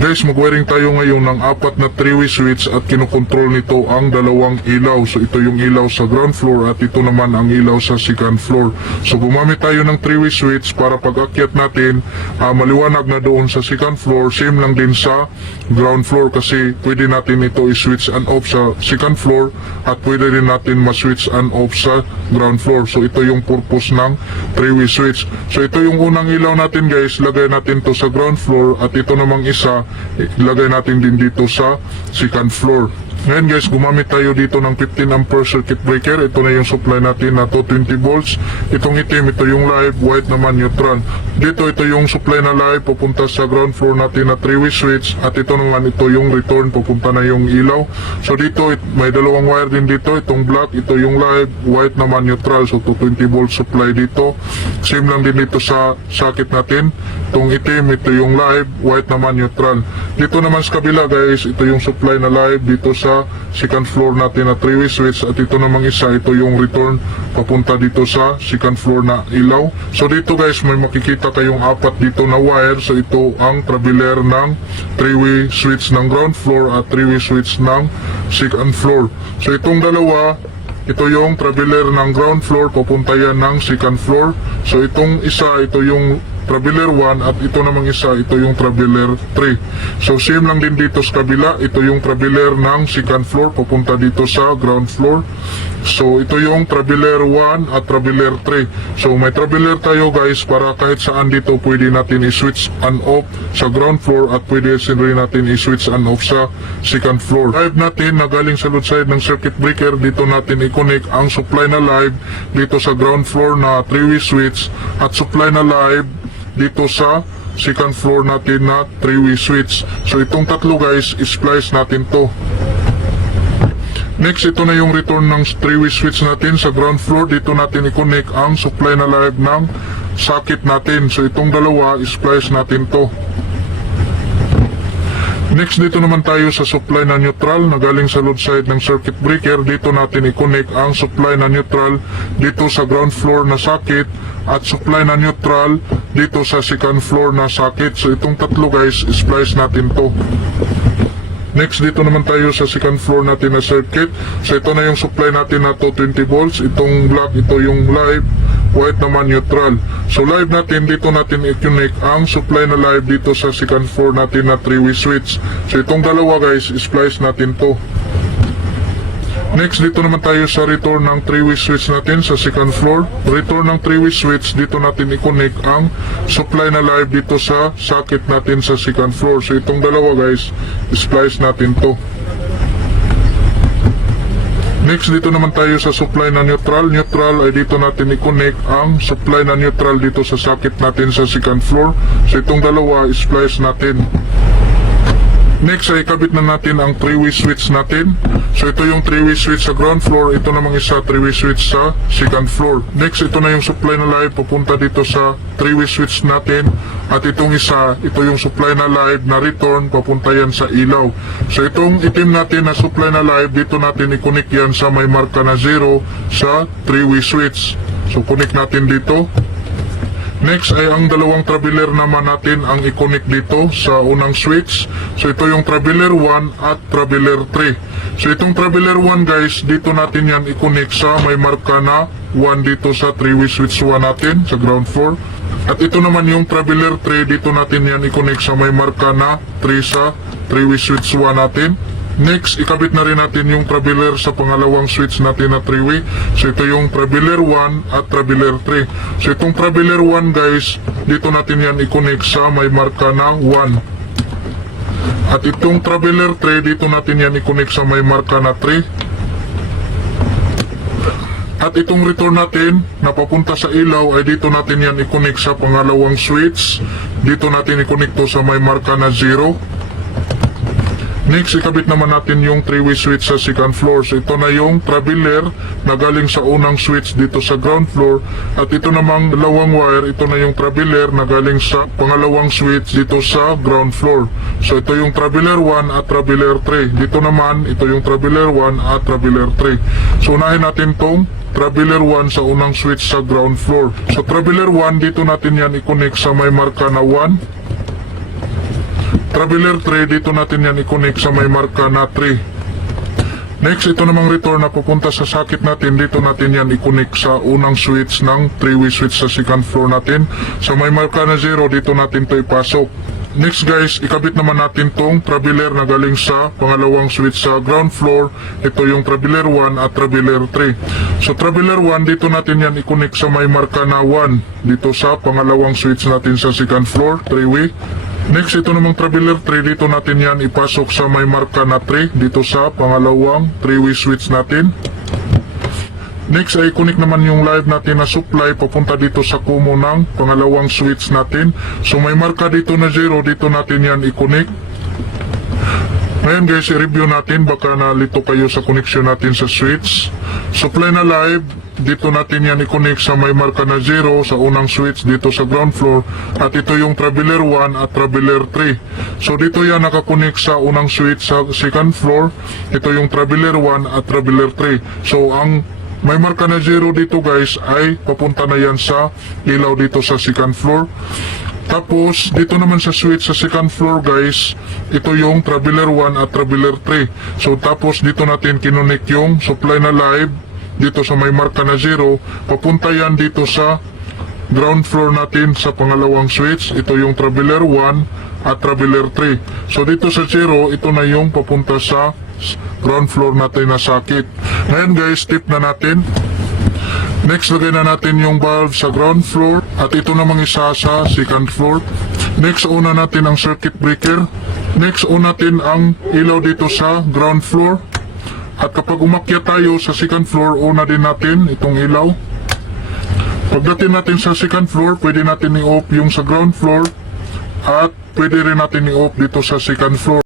Guys, mag-wiring tayo ngayon ng 4 na 3-way switch at kinokontrol nito ang dalawang ilaw. So ito yung ilaw sa ground floor at ito naman ang ilaw sa second floor. So gumamit tayo ng 3-way switch para pag-akyat natin, maliwanag na doon sa second floor. Same lang din sa ground floor kasi pwede natin ito i-switch and off sa second floor at pwede rin natin ma-switch and off sa ground floor. So ito yung purpose ng 3-way switch. So ito yung unang ilaw natin guys, lagay natin to sa ground floor at ito namang isa ilagay natin din dito sa second floor. Ngayon guys, gumamit tayo dito ng 15 ampere circuit breaker. Ito na yung supply natin na 220 volts. Itong itim, ito yung live, white naman neutral. Dito, ito yung supply na live, pupunta sa ground floor natin na 3-way switch. At ito naman, ito yung return, pupunta na yung ilaw. So dito, may dalawang wire din dito. Itong black, ito yung live, white naman neutral. So 220 volts supply dito. Same lang din dito sa socket natin. Itong itim, ito yung live, white naman neutral. Dito naman sa kabila guys, ito yung supply na live dito sa second floor natin na 3-way switch at ito namang isa, ito yung return papunta dito sa second floor na ilaw. So dito guys, may makikita kayong 4 dito na wire. So ito ang traveler ng 3-way switch ng ground floor at 3-way switch ng second floor. So itong dalawa, ito yung traveler ng ground floor, papunta yan ng second floor. So itong isa, ito yung traveler 1 at ito namang isa, ito yung traveler 3. So same lang din dito sa kabila, ito yung traveler ng second floor papunta dito sa ground floor. So ito yung traveler 1 at traveler 3. So may traveler tayo guys para kahit saan dito pwede natin i-switch on off sa ground floor at pwede rin natin i-switch on off sa second floor. Live natin na galing sa load side ng circuit breaker, dito natin i-connect ang supply na live dito sa ground floor na 3-way switch at supply na live dito sa second floor natin na 3-way switch. So itong tatlo guys, splice natin to. Next, ito na yung return ng 3-way switch natin sa ground floor. Dito natin i-connect ang supply na live ng socket natin. So itong dalawa, splice natin to. Next, dito naman tayo sa supply na neutral na galing sa load side ng circuit breaker. Dito natin i-connect ang supply na neutral dito sa ground floor na socket at supply na neutral dito sa second floor na socket. So itong tatlo guys, splice natin to. Next, dito naman tayo sa second floor natin na circuit. So ito na yung supply natin na 220 volts. Itong black, ito yung live, white naman neutral. So live natin, dito natin i-connect ang supply na live dito sa second floor natin na 3-way switch. So itong dalawa guys, splice natin to. Next, dito naman tayo sa return ng 3-way switch natin sa second floor. Return ng 3-way switch, dito natin i-connect ang supply na live dito sa socket natin sa second floor. So itong dalawa guys, splice natin to. Next, dito naman tayo sa supply na neutral. Neutral ay dito natin i-connect ang supply na neutral dito sa socket natin sa second floor. So itong dalawa, splice natin. Next ay ikabit na natin ang 3-way switch natin. So ito yung 3-way switch sa ground floor, ito namang isa 3-way switch sa second floor. Next, ito na yung supply na live papunta dito sa 3-way switch natin. At itong isa, ito yung supply na live na return papunta yan sa ilaw. So itong itim natin na supply na live, dito natin i-connect yan sa may marka na 0 sa 3-way switch. So connect natin dito. Next ay ang dalawang traveler naman natin ang i-connect dito sa unang switch. So ito yung traveler 1 at traveler 3. So itong traveler 1 guys, dito natin yan i-connect sa may marka na 1 dito sa 3-way switch 1 natin sa ground floor. At ito naman yung traveler 3, dito natin yan i-connect sa may marka na 3 sa 3-way switch 1 natin. Next, ikabit na rin natin yung traveler sa pangalawang switch natin na 3-way. So ito yung traveler 1 at traveler 3. So itong traveler 1 guys, dito natin yan i-connect sa may marka na 1. At itong traveler 3, dito natin yan i-connect sa may marka na 3. At itong return natin na papunta sa ilaw ay dito natin yan i-connect sa pangalawang switch. Dito natin i-connect to sa may marka na 0. Next, ikabit naman natin yung 3-way switch sa second floor. So ito na yung traveler na galing sa unang switch dito sa ground floor. At ito namang dalawang wire, ito na yung traveler na galing sa pangalawang switch dito sa ground floor. So ito yung traveler 1 at traveler 3. Dito naman, ito yung traveler 1 at traveler 3. So unahin natin tong traveler 1 sa unang switch sa ground floor. So traveler 1, dito natin yan i-connect sa may marka na 1. Traveler 3, dito natin yan i-connect sa may marka na 3. Next, ito namang return na pupunta sa socket natin, dito natin yan i-connect sa unang switch ng 3-way switch sa second floor natin. Sa may marka na 0, dito natin to ipasok. Next guys, ikabit naman natin tong traveler na galing sa pangalawang switch sa ground floor. Ito yung traveler 1 at traveler 3. So traveler 1, dito natin yan i-connect sa may marka na 1, dito sa pangalawang switch natin sa second floor, 3-way. Next, ito namang traveler 3, dito natin yan ipasok sa may marka na 3, dito sa pangalawang 3-way switch natin. Next ay connect naman yung live natin na supply papunta dito sa kumo ng pangalawang switch natin. So may marka dito na 0, dito natin yan i-connect. Ngayon guys, i-review natin, baka nalito kayo sa connection natin sa switch. Supply na live, dito natin yan i-connect sa may marka na 0 sa unang switch dito sa ground floor. At ito yung traveler 1 at traveler 3. So dito yan nakakonect sa unang switch sa second floor. Ito yung traveler 1 at traveler 3. So ang may marka na 0 dito guys ay papunta na yan sa ilaw dito sa second floor. Tapos, dito naman sa switch sa second floor guys, ito yung traveler 1 at traveler 3. So, tapos dito natin kinonek yung supply na live, dito sa may marka na 0, papunta yan dito sa ground floor natin sa pangalawang switch. Ito yung traveler 1 at traveler 3. So, dito sa 0, ito na yung papunta sa ground floor natin na socket. Ngayon guys, tip na natin. Next, lagay na natin yung valve sa ground floor at ito namang isa sa second floor. Next, una natin ang circuit breaker. Next, una natin ang ilaw dito sa ground floor. At kapag umakyat tayo sa second floor, una din natin itong ilaw. Pagdating natin sa second floor, pwede natin i-off yung sa ground floor at pwede rin natin i-off dito sa second floor.